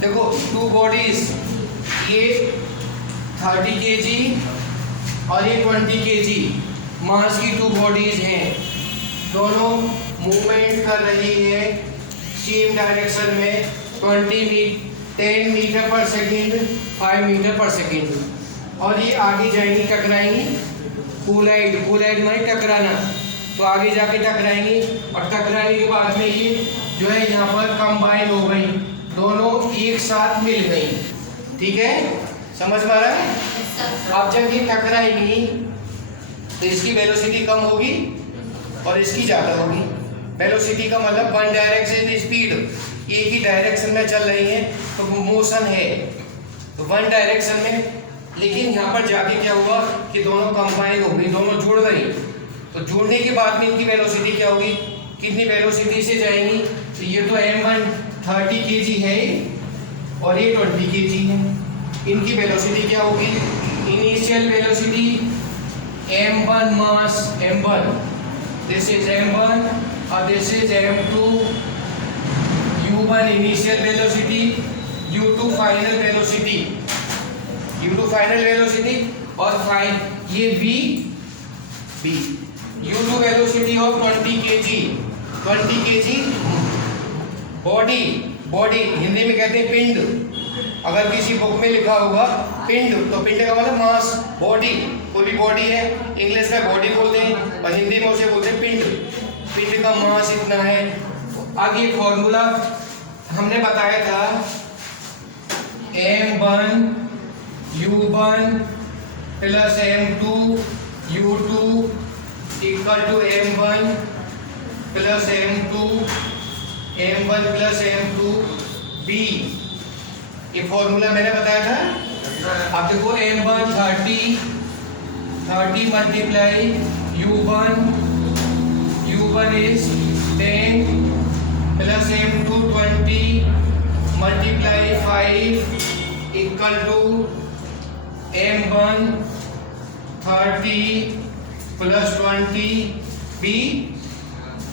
देखो two bodies, ये 30 kg और ये 20 kg मास की टू बॉडीज हैं। दोनों मूवमेंट कर रही है सेम डायरेक्शन में 10 मीटर पर सेकेंड, 5 मीटर पर सेकेंड। और ये आगे जाएंगी, टकराएंगी। कोलाइड माने टकराना, तो आगे जाके टकराएंगी और टकराने के बाद में ये जो है यहाँ पर कंबाइन हो गई, दोनों एक साथ मिल गई। ठीक है, समझ में आ रहा है? अब जब ये टकराएंगी तो इसकी वेलोसिटी कम होगी और इसकी ज़्यादा होगी। वेलोसिटी का मतलब वन डायरेक्शन स्पीड, एक ही डायरेक्शन में चल रही है तो मोशन है तो वन डायरेक्शन में। लेकिन यहाँ पर जाके क्या हुआ कि दोनों कंबाइन हो गई, दोनों जुड़ गई। तो जुड़ने के बाद में इनकी वेलोसिटी क्या होगी, कितनी वेलोसिटी से जाएंगी? तो ये तो m1 30 kg है और ये 20 kg है। इनकी वेलोसिटी क्या होगी? Initial velocity m1 mass m1, this is m1 और this is m2, u1 initial velocity, u2 final velocity, u2 final velocity और ये v u2 velocity of 20 kg body Hindi में कहते हैं पिंड। अगर किसी बुक में लिखा होगा पिंड, तो पिंड का मतलब मास, बॉडी, कोई भी बॉडी है, इंग्लिश में बॉडी बोलते हैं और हिंदी में उसे बोलते हैं पिंड। पिंड का मास इतना है। आगे फॉर्मूला हमने बताया था, m1 u1 plus m2 u2 equal to m1 plus m1 plus m2 b। ये फॉर्मूला मैंने बताया था। अब देखो m1 30 multiply u1 is 10 plus m2 20 multiply 5 equal to m1 30 plus 20 b.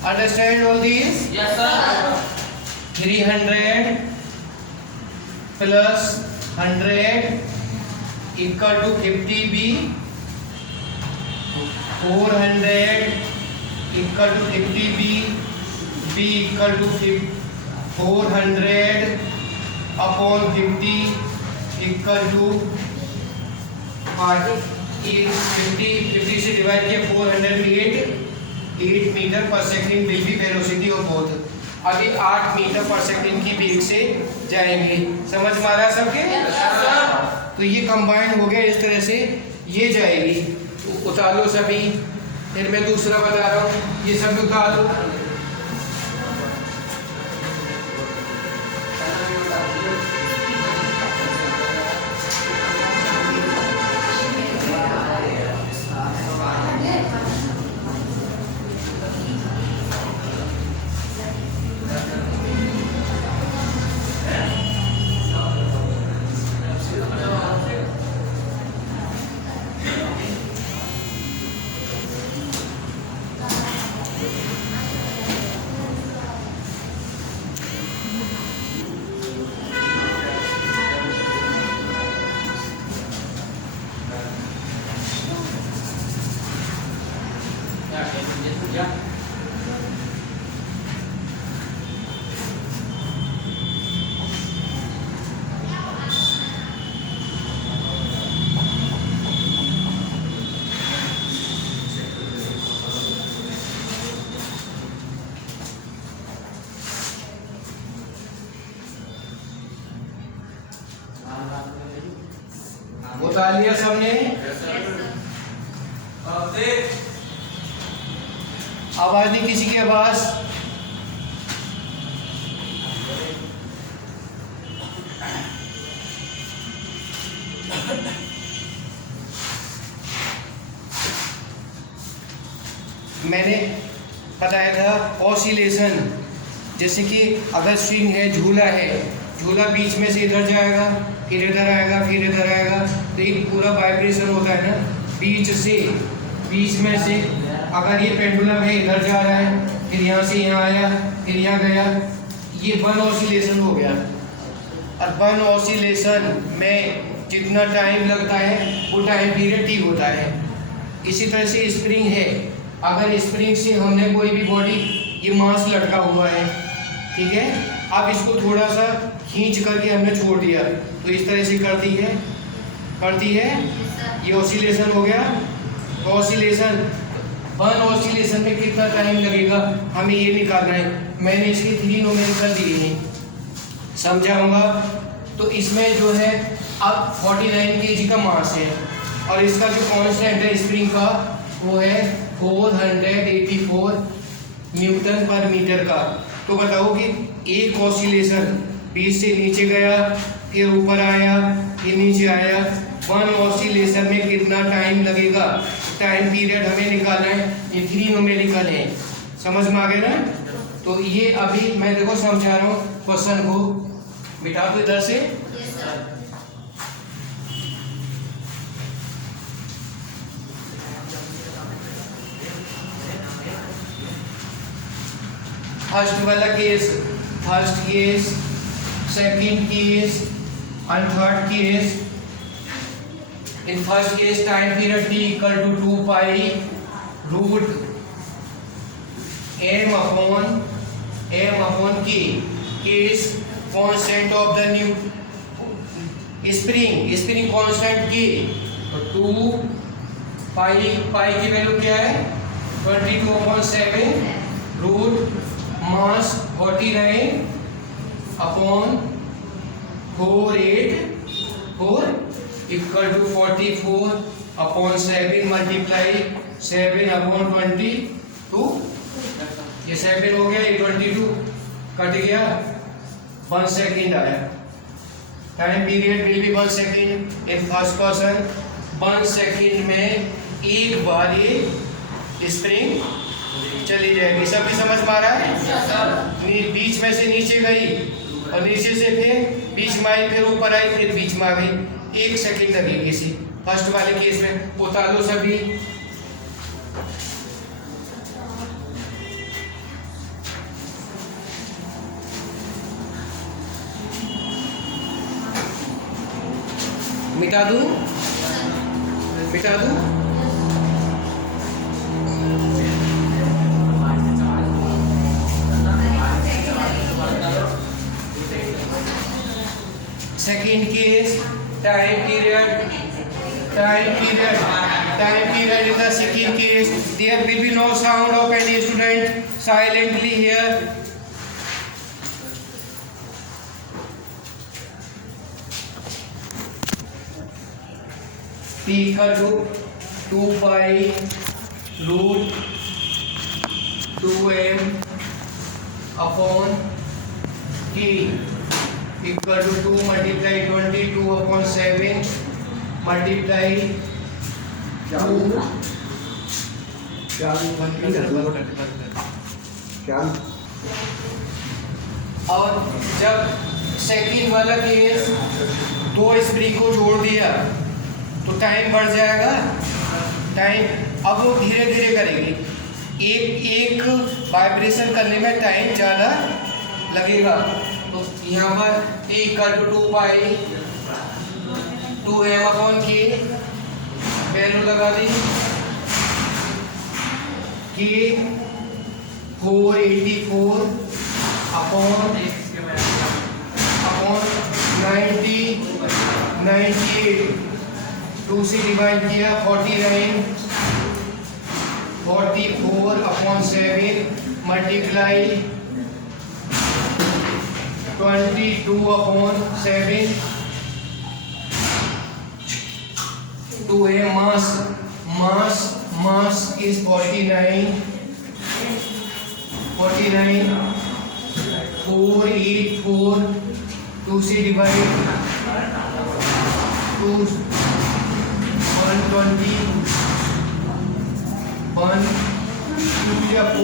Understand all these? Yes sir. 300 plus 100 equal to 50 b. 400 equal to 50 b. b equal to 400 upon 50 equal to 50 से divide किया 408 metre पर second will be velocity of both. अभी 8 metre पर second की वेग से जाएंगे। समझ में आ रहा है सबके? तो ये कंबाइन हो गया, इस तरह से ये जाएगी। उतार लो सभी, फिर मैं दूसरा बता रहा हूँ, ये सब उतार लो। उतार लिया सबने? आवाज नहीं किसी की आवाज? मैंने बताया था ऑसिलेशन, जैसे कि अगर स्विंग है, झूला है, झूला बीच में से इधर जाएगा, फिर इधर आएगा, फिर इधर आएगा, तो एक पूरा वाइब्रेशन होता है ना बीच में से। अगर ये पेंडुलम है इधर जा रहा है, फिर यहाँ से यहाँ आया, फिर यहाँ गया, ये वन ऑसिलेशन हो गया। और वन ऑसिलेशन में जितना टाइम लगता है वो टाइम पीरियड टी होता है। इसी तरह से स्प्रिंग है, अगर स्प्रिंग से हमने कोई भी बॉडी, ये मास लटका हुआ है, ठीक है, अब इसको थोड़ा सा खींच करके हमने छोड़ दिया तो इस तरह से करती है, ये ऑसिलेशन हो गया। ऑसिलेशन, वन ऑसिलेशन में कितना टाइम लगेगा हमें ये निकालना है। मैंने इसके 3 न्यूमेरिकल दिए हैं, समझाऊंगा। तो इसमें जो है अब 49 kg का मास है और इसका जो कांस्टेंट है स्प्रिंग का वो है 484 न्यूटन पर मीटर का। तो बताओ कि एक ऑसिलेशन बीच से नीचे गया, फिर ऊपर आया, फिर नीचे आया, वन ऑसिलेशन में कितना टाइम लगेगा, टाइम पीरियड हमें निकालना है। ये 3 न्यूमेरिकल है, समझ में आ गया ना। तो ये अभी मैं देखो समझा रहा हूँ, क्वेश्चन को बिठा दो इधर से। फर्स्ट वाला case, first case, second case and third case. In first case time period t equal to 2 pi root m upon k. K is constant of the new spring constant k. तो 2 pi की value क्या है 22/7 root mass 49 upon 484 equal to 44/7 multiply 7/22। ये 7 हो गया, ये 22 cut गया, 1 second आया। Time period will be 1 second in first question. 1 second में एक बार ये स्प्रिंग चली जाएगी। सभी समझ में आ रहा है? बीच में से नीचे गई और नीचे से फिर बीच में आई, फिर ऊपर आई, फिर बीच में आ गई। 1 सेकेंड लगेगी इसी फर्स्ट वाले केस में। उतार दो सभी। मिटा दूं? Second case, time period in the second case, there will be no sound of any student, silently here. T equal to 2 pi root 2m upon k equal to 2 multiply 22/7 multiply 2 और जब second वाला case 2 spring को जोड़ दिया तो time बढ़ जाएगा। Time अब वो धीरे धीरे करेगी, एक वाइब्रेशन करने में टाइम ज़्यादा लगेगा। तो यहाँ पर a equal to 2 pi 2m upon k value लगा दी, k 484 अपॉन 98 2 से डिवाइड किया 44/7 multiply 22/7 to a mass is 49 484 2 से डिवाइड 120 2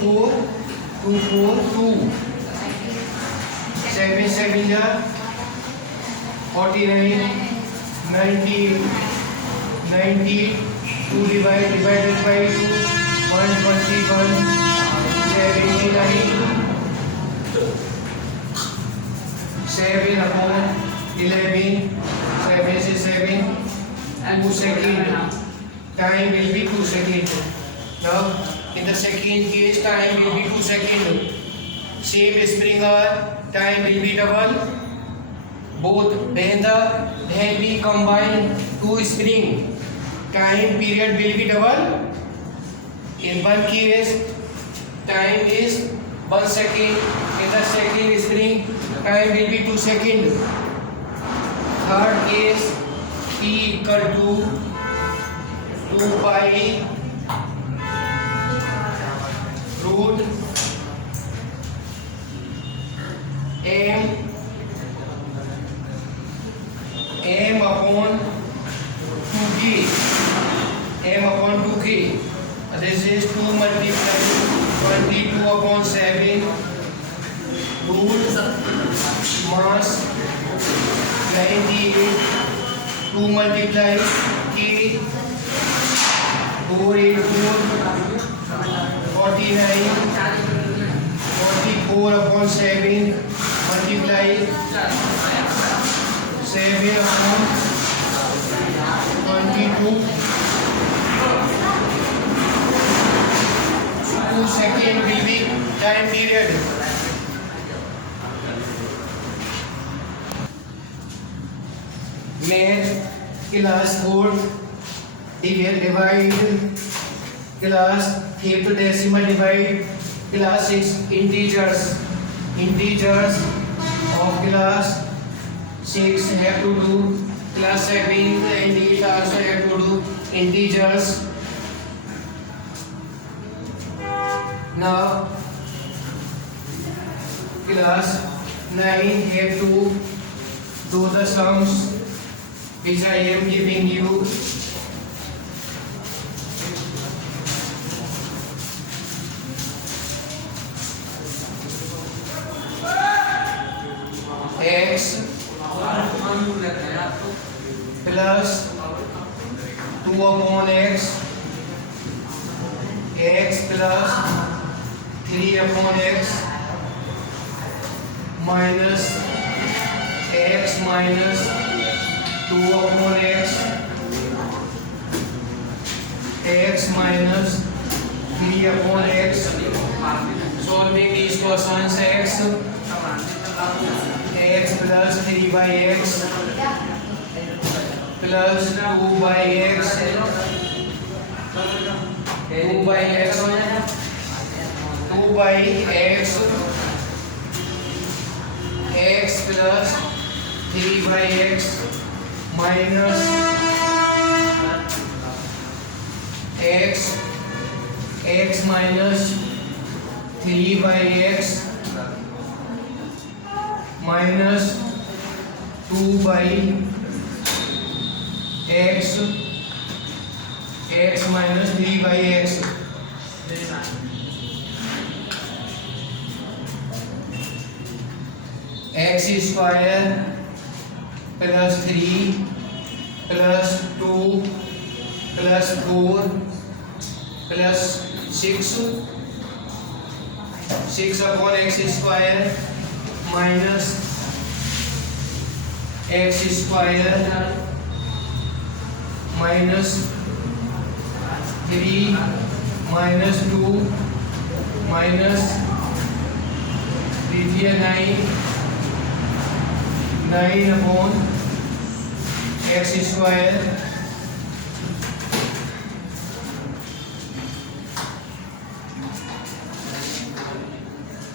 4 2 4 2 7 7 जा 49 90 90 2 divided by 2 121 79 7 upon 11 7 से 7 2 second time will be 2 second. Now in the second case time will be 2 second. Same spring time will be double. Both when we combine two spring time period will be double. In one case time is 1 second. In the second spring time will be 2 second. Third case t equal to 2 pi root m upon 2k. M upon 2k. This is 2 multiplied 22 upon 7 root mass 98 2 multiplied k 484 49 44 upon 7 multiply 7 upon 22 2 second will be time period. Math class 4 divide class 5 decimal divide class 6 integers of class 6 have to do class 7 and 8 also have to do integers. Now class 9 have to do the sums which I am giving you. X plus 2 upon x, x plus 3 upon x minus x minus 2 upon x, x minus 3 upon x. Solving these questions, x plus 3 by x plus 2 by x 2 by x 2 by x x plus 3 by x minus x x minus 3 by x minus 2 by x x minus 3 by x x square plus 3 plus 2 plus 4 plus 6 6 upon x square minus x square minus 3 minus 2 minus 3 9 upon x square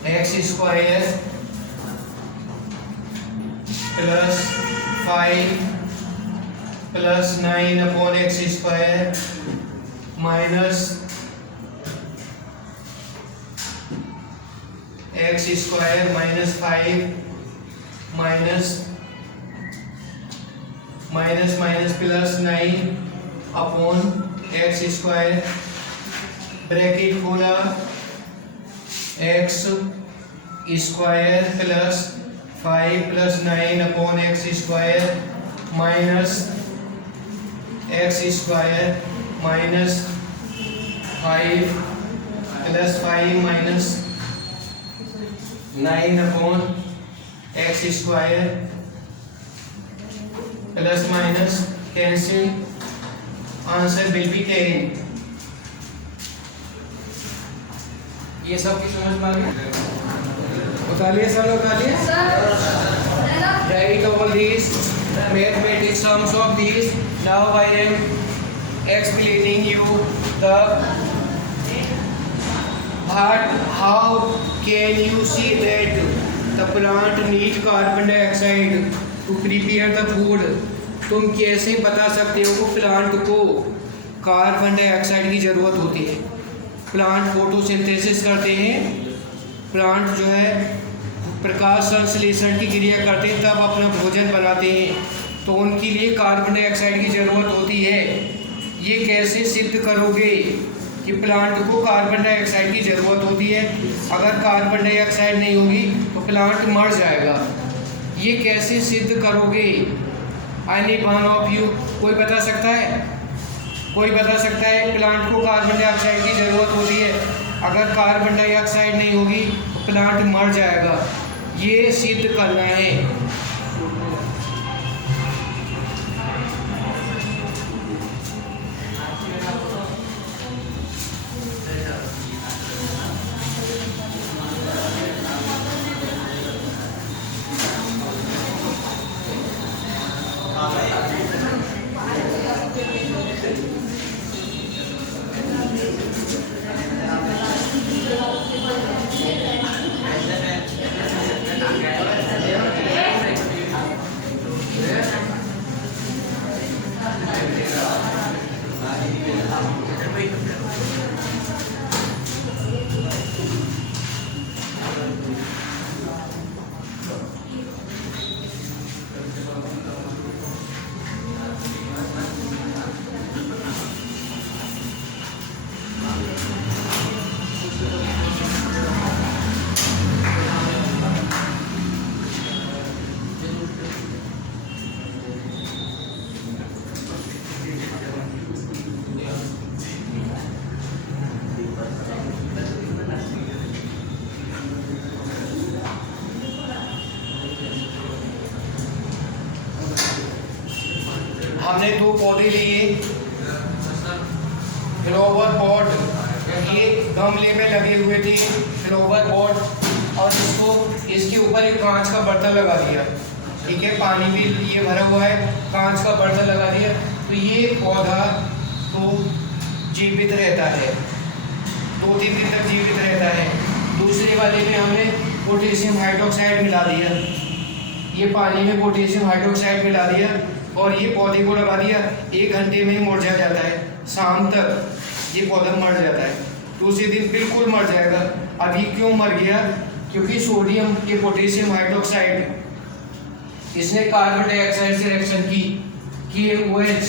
x square plus 5 plus 9 upon x square minus x square minus 5 minus plus 9 upon x square bracket खोला x square plus 5 + 9/x² minus x² minus 5 + 5 minus 9/x² plus minus cancel, answer will be 10। ये सब की समझ में आ गया? उतारिए sir, उतारिए। Write all these mathematics sums of these. Now I am explaining you the how can you see that the plant need carbon dioxide to prepare the food. तुम कैसे बता सकते हो कि प्लांट को कार्बन डाइऑक्साइड की ज़रूरत होती है? प्लांट फोटोसिंथेसिस करते हैं, प्लांट जो है प्रकाश संश्लेषण की क्रिया करते हैं, तब अपना भोजन बनाते हैं, तो उनके लिए कार्बन डाइऑक्साइड की ज़रूरत होती है। ये कैसे सिद्ध करोगे कि प्लांट को कार्बन डाइऑक्साइड की ज़रूरत होती है? अगर कार्बन डाइऑक्साइड नहीं होगी तो प्लांट मर जाएगा। ये कैसे सिद्ध करोगे? एनी वन ऑफ यू, कोई बता सकता है? कोई बता सकता है प्लांट को कार्बन डाइऑक्साइड की ज़रूरत होती है, अगर कार्बन डाइऑक्साइड नहीं होगी तो प्लांट मर जाएगा। ये सिद्ध करना है। हमने 2 पौधे लिए, फ्लावर पॉट, ये गमले में लगे हुए थे फ्लावर पॉट, और इसके ऊपर एक कांच का बर्तन लगा दिया। ठीक है, पानी भी ये भरा हुआ है, कांच का बर्तन लगा दिया, तो ये पौधा तो जीवित रहता है, 2-3 दिन तक जीवित रहता है। दूसरे वाले में हमने पोटेशियम हाइड्रोक्साइड मिला दिया, ये पानी में पोटेशियम हाइड्रोक्साइड मिला दिया और ये पौधे को लगा दिया। 1 घंटे में ही मुरझा जाता है, शाम तक ये पौधा मर जाता है, दूसरे दिन बिल्कुल मर जाएगा। अभी क्यों मर गया? क्योंकि सोडियम ये पोटेशियम हाइड्रोक्साइड इसने कार्बन डाइऑक्साइड से रिएक्शन की, KOH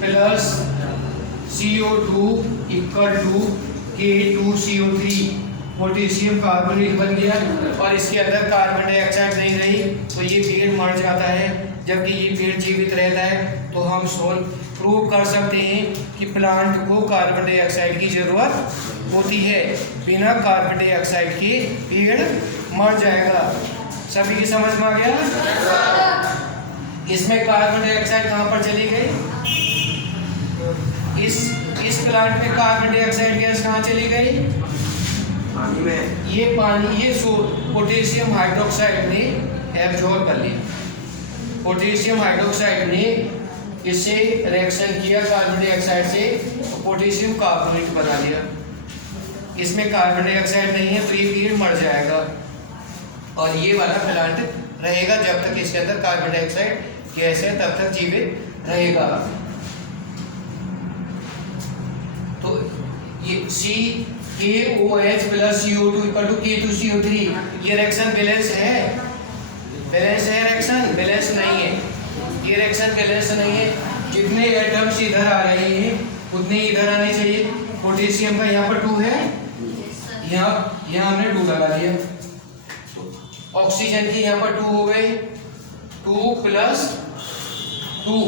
plus CO2 = K2CO3, potassium carbonate बन गया और इसके अंदर कार्बन डाइऑक्साइड नहीं रही, तो ये पेड़ मर जाता है। जबकि ये पेड़ जीवित रहता है, तो हम प्रूव कर सकते हैं कि प्लांट को कार्बन डाइऑक्साइड की ज़रूरत होती है। बिना कार्बन डाइऑक्साइड के पेड़ मर जाएगा। सभी की समझ में आ गया? इसमें कार्बन डाइऑक्साइड कहाँ पर चली गई? इस प्लांट में कार्बन डाइऑक्साइड गैस कहाँ चली गई? पानी में। ये पोटेशियम हाइड्रोक्साइड ने एब्जॉर्ब कर लिया, पोटेशियम हाइड्रोक्साइड ने इससे रिएक्शन किया कार्बन डाइऑक्साइड से, तो पोटेशियम कार्बोनेट बना दिया। इसमें कार्बन डाइऑक्साइड नहीं है, तो ये पेड़ मर जाएगा और ये वाला प्लांट रहेगा। जब तक इसके अंदर कार्बन डाइऑक्साइड गैस है तब तक जीवित रहेगा। तो ये KOH + CO2 = K2CO3, ये रिएक्शन बैलेंस है? बैलेंस है रिएक्शन? बैलेंस नहीं है, ये रिएक्शन बैलेंस नहीं है। जितने एटम्स इधर आ रहे हैं उतने इधर आने चाहिए। पोटेशियम का यहाँ पर 2 है, यहाँ हमने 2 लगा दिया, ऑक्सीजन की यहाँ पर 2 हो गए, 2 + 2,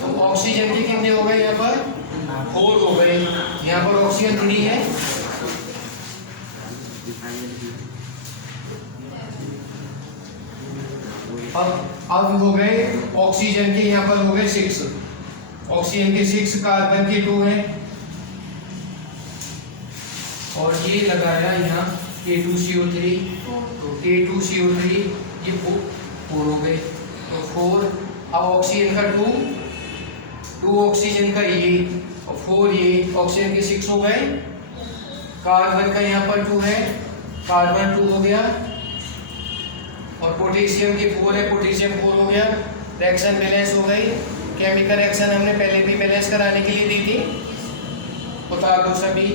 तो ऑक्सीजन के कितने हो गए यहाँ पर 4 हो गए। यहाँ पर ऑक्सीजन 3 है, अब हो गए ऑक्सीजन के यहाँ पर हो गए 6, ऑक्सीजन के 6, कार्बन के 2 हैं, और ये लगाया यहाँ K2CO3, तो K2CO3 ये 4 हो गए, तो 4, अब ऑक्सीजन का 2 ऑक्सीजन का ये, और 4 ये, ऑक्सीजन के 6 हो गए, कार्बन का यहाँ पर 2 है, कार्बन 2 हो गया, और पोटेशियम के 4 है, पोटेशियम 4 हो गया, रिएक्शन बैलेंस हो गई। केमिकल रिएक्शन हमने पहले भी बैलेंस कराने के लिए दी थी, बता दो सभी।